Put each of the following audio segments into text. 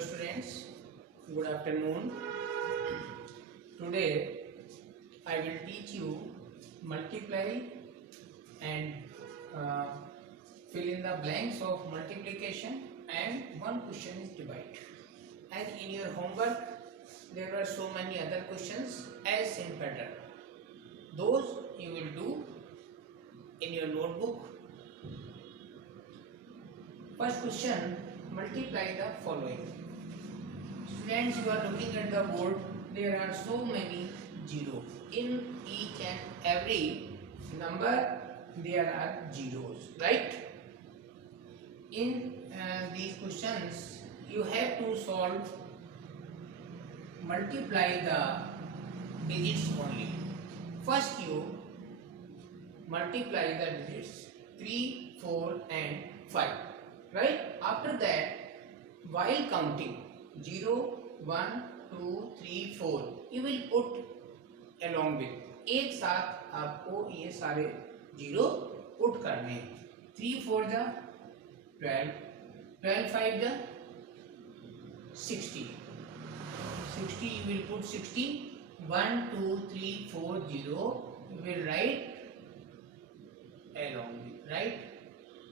Hello students, good afternoon. Today I will teach you multiply and fill in the blanks of multiplication, and one question is divide. And in your homework there are so many other questions as same pattern. Those you will do in your notebook. First question, multiply the following. Students, you are looking at the board, there are so many zeros. In each and every number there are zeros, right? In these questions you have to solve, multiply the digits only. First you multiply the digits 3, 4 and 5, right? After that, while counting 0, 1, 2, 3, 4, you will put along with, एक साथ आपको ये सारे zero put करने हैं. 3 4 जा 12, 12 5 जा 60, 60 you will put 60, 1 2 3 4 0 you will write along with, right?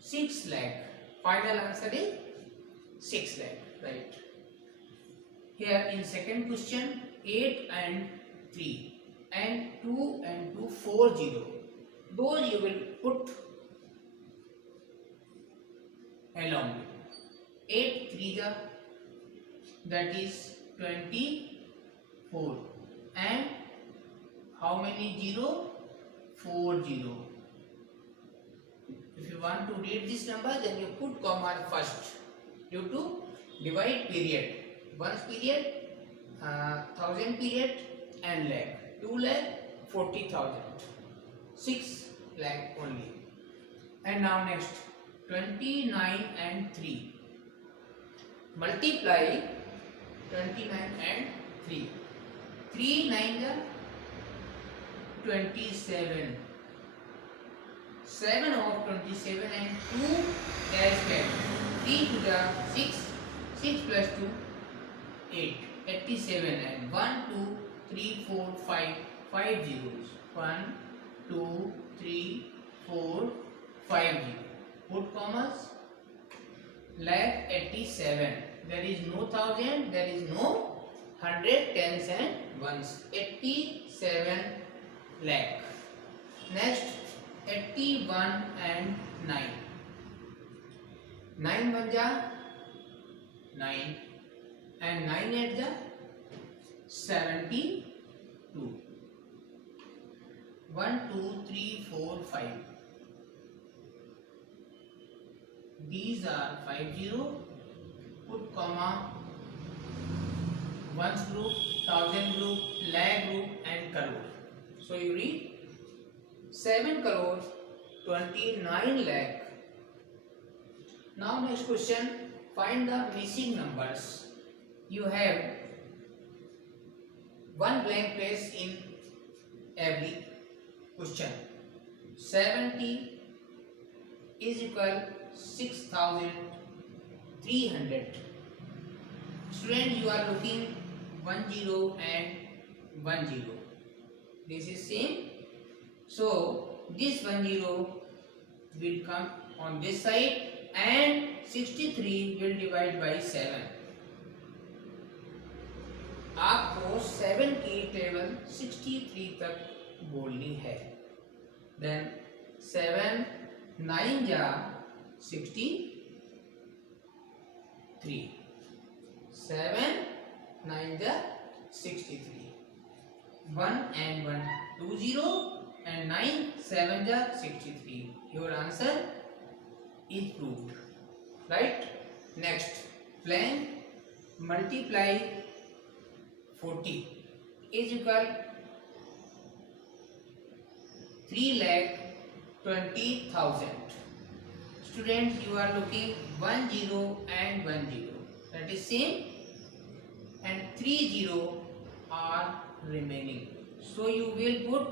6 lakh. Final answer is 6 lakh, right? Here in second question, 8 and 3 and 2 and 2 4 0. Those you will put along with. 8 3 ja, that is 24, and how many 0? 4 0. If you want to read this number, then you put comma first, due to divide period. Ones period, 1000 period and lakh. 2 lakh 40,000, 6 lakh only. And now next, 29 and 3. Multiply 29 and 3. 3 9 ja 27. 7 of 27 and 2 dash dash. 3 to the 6, 6 plus 2 8, 87 and 1 2 3 4 5, 5 zeros. 1 2 3 4 5 0. Put commas. Lakh 87. There is no thousand, there is no hundred, tens and ones. 87 lakh. Next, 81 and 9. 9 1 ja 9 and 9 8 ja 72. 1 2 3 4 5. These are 50. Put comma. Ones group, thousand group, lakh group and crore. So you read 7 crore 29 lakh. Now next question, find the missing numbers. You have one blank place in every question. 70 is equal 6,300. Student, you are looking 10 and 10. This is same. So this 10 will come on this side and 63 will divide by 7. आपको 7 की table 63 तक बोलनी है. Then 7 9 जा 63. 7 9 जा 63. 1 and 1 2 0 and 9 7 ja 63. Your answer is proved, right? Next, blank multiply 40 is equal 3,20,000. Students, you are looking 10 and 10. That is same, and 30 are remaining. So you will put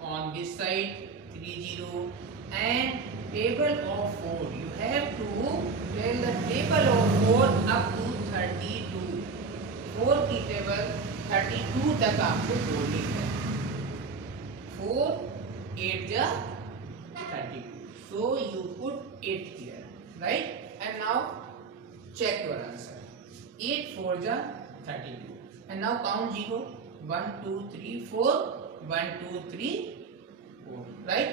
on this side 30 and table of 4. You have to tell the table of 4 up to 30. Table 32 तक आपको जोड़नी है। 4 8 जा 32, so you put 8 here, right? And now check your answer. 8 4 ja 32, and now count 0, 1 2 3 4, 1 2 3 4, right?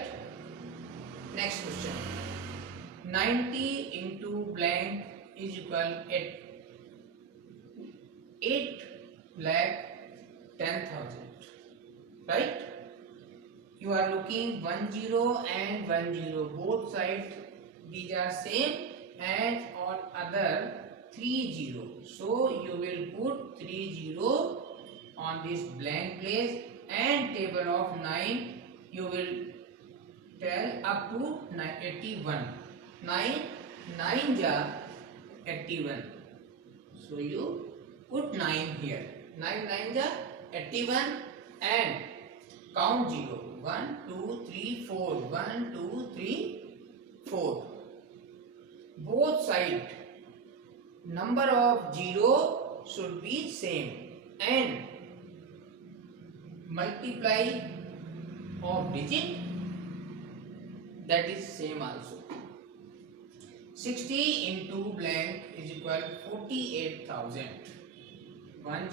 Next question. 90 into blank is equal 8 lakh 10,000, right? You are looking 10 and 10, both sides these are same, and on other 30, so you will put 30 on this blank place, and table of 9 you will tell up to 81. 9 ja 81, so you put 9 here. 9 ja 81, and count 0, 1 2 3 4, 1 2 3 4. Both side number of 0 should be same, and multiply of digit that is same also. 60 into blank is equal 48,000. 10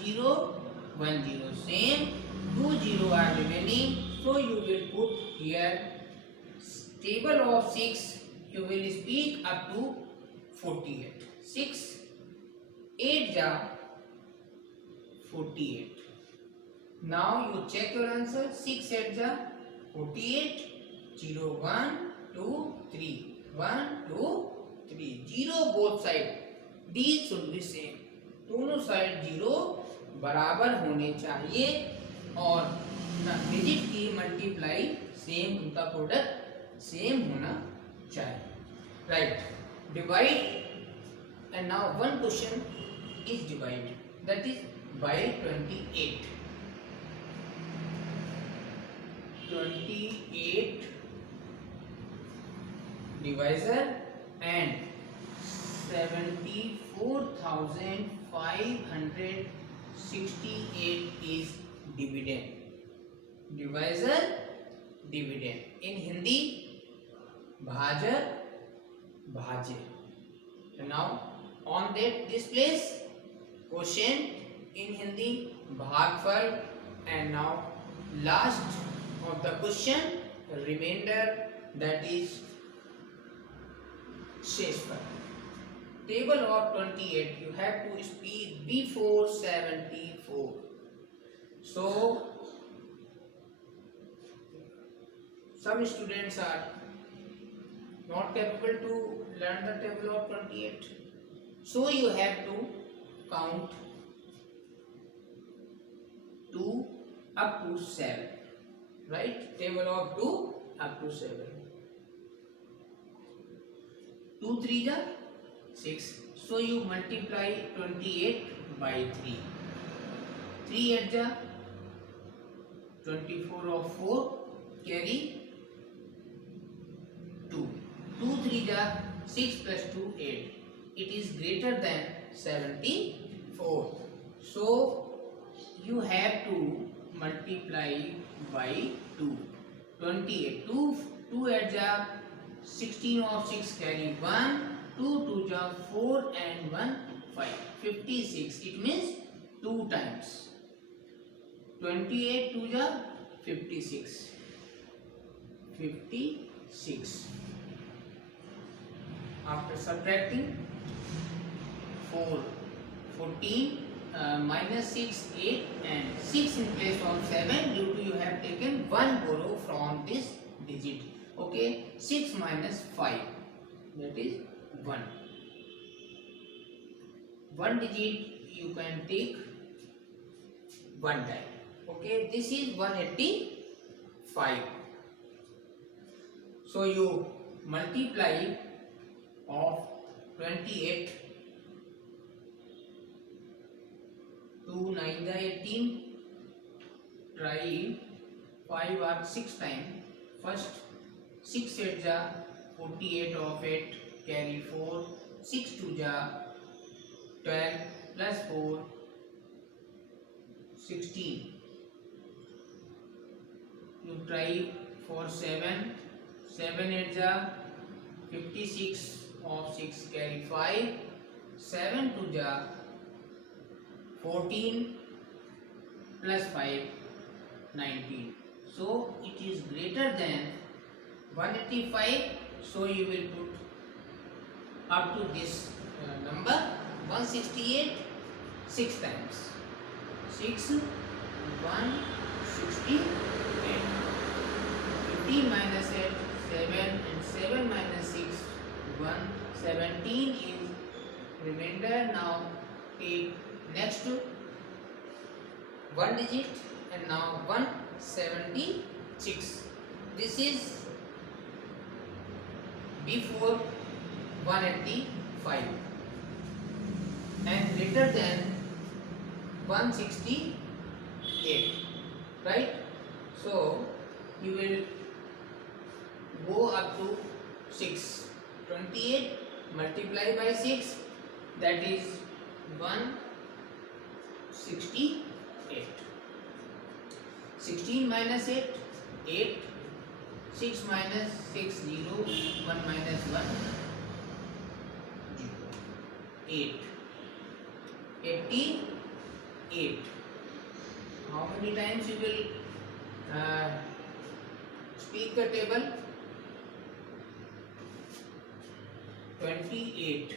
same, 20 are remaining, so you will put here table of 6, you will speak up to 48. 6 8 ja 48. Now you check your answer. 6 8 ja 48, 0 1 2 3, 1 2 3, 0 both side, these should be same, दोनों side 0 बराबर होने चाहिए, और digit की multiply same, उनका product same होना चाहिए, right? Divide, and now one question is divide, that is by 28. 28 divisor and 74,568 is dividend. Divisor, dividend. In Hindi, bhajar, bhaje. Now on this place, quotient in Hindi, bhagfal, and now last of the question, remainder, that is sheshfal. Table of 28 you have to speak before 74. So some students are not capable to learn the table of 28, so you have to count 2 up to 7, right? Table of 2 up to 7. 2 3 ja 6, so you multiply 28 by 3. 3 8 ja 24 of 4, carry 2. 2 3 ja 6 plus 2 8. It is greater than 74, so you have to multiply by 2. 28, 2 8 ja 16 of 6, carry 1. 2 2 ja 4 and 1 5, 56. It means 2 times. 28 2 ja 56. 56. After subtracting 4 14, minus 6 8, and 6 in place of 7 due to you have taken 1 borrow from this digit. Okay, 6 minus 5, that is 1. 1 digit you can take 1 time. Okay, this is 185. So you multiply of 28, 2 9 ja 18, try 5 or 6 time. First 6 8 ja 48 of 8, carry 4. 6 2 ja 12 plus 4 16. You try for 7. 7 8 ja 56 of 6 carry 5. 7 2 ja 14 plus 5 19. So it is greater than 185. So you will put up to this number 168 6 times. 6 168. 15 minus 8 7 and 7 minus 6 1. 17 is remainder. Now take next one digit and now 176. This is before 185 and greater than 168, right? So you will go up to 6. 28 multiply by 6, that is 168. 16 minus 8 8. 6 minus 6 0. 1 minus 1 0. 8. 88. How many times you will speak the table? 28.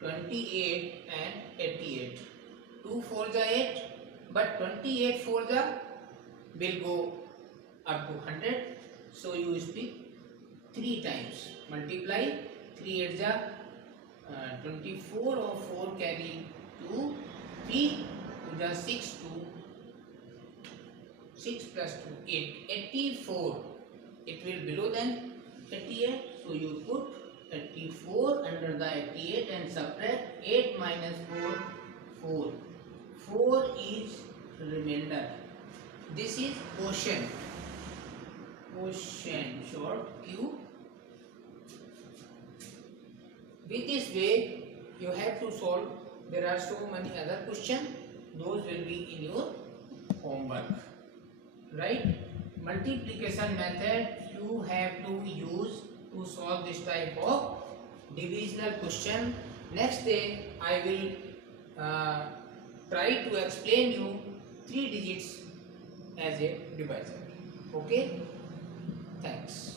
28 and 88. 2 4 ja 8, but 28 4 ja will go up to 100. So you speak 3 times. Multiply 3 8 ja 24 or 4 carry 2. 3 2 ja 6 2. 6 plus 2 8. 84. It will below than 88. So you put 84 under the 88 and subtract 8 minus 4 4. 4 is remainder. This is quotient. Quotient short Q. With this way you have to solve. There are so many other questions. Those will be in your homework, right? Multiplication method you have to use to solve this type of divisional question. Next day I will try to explain you 3 digits as a divisor. Okay, thanks.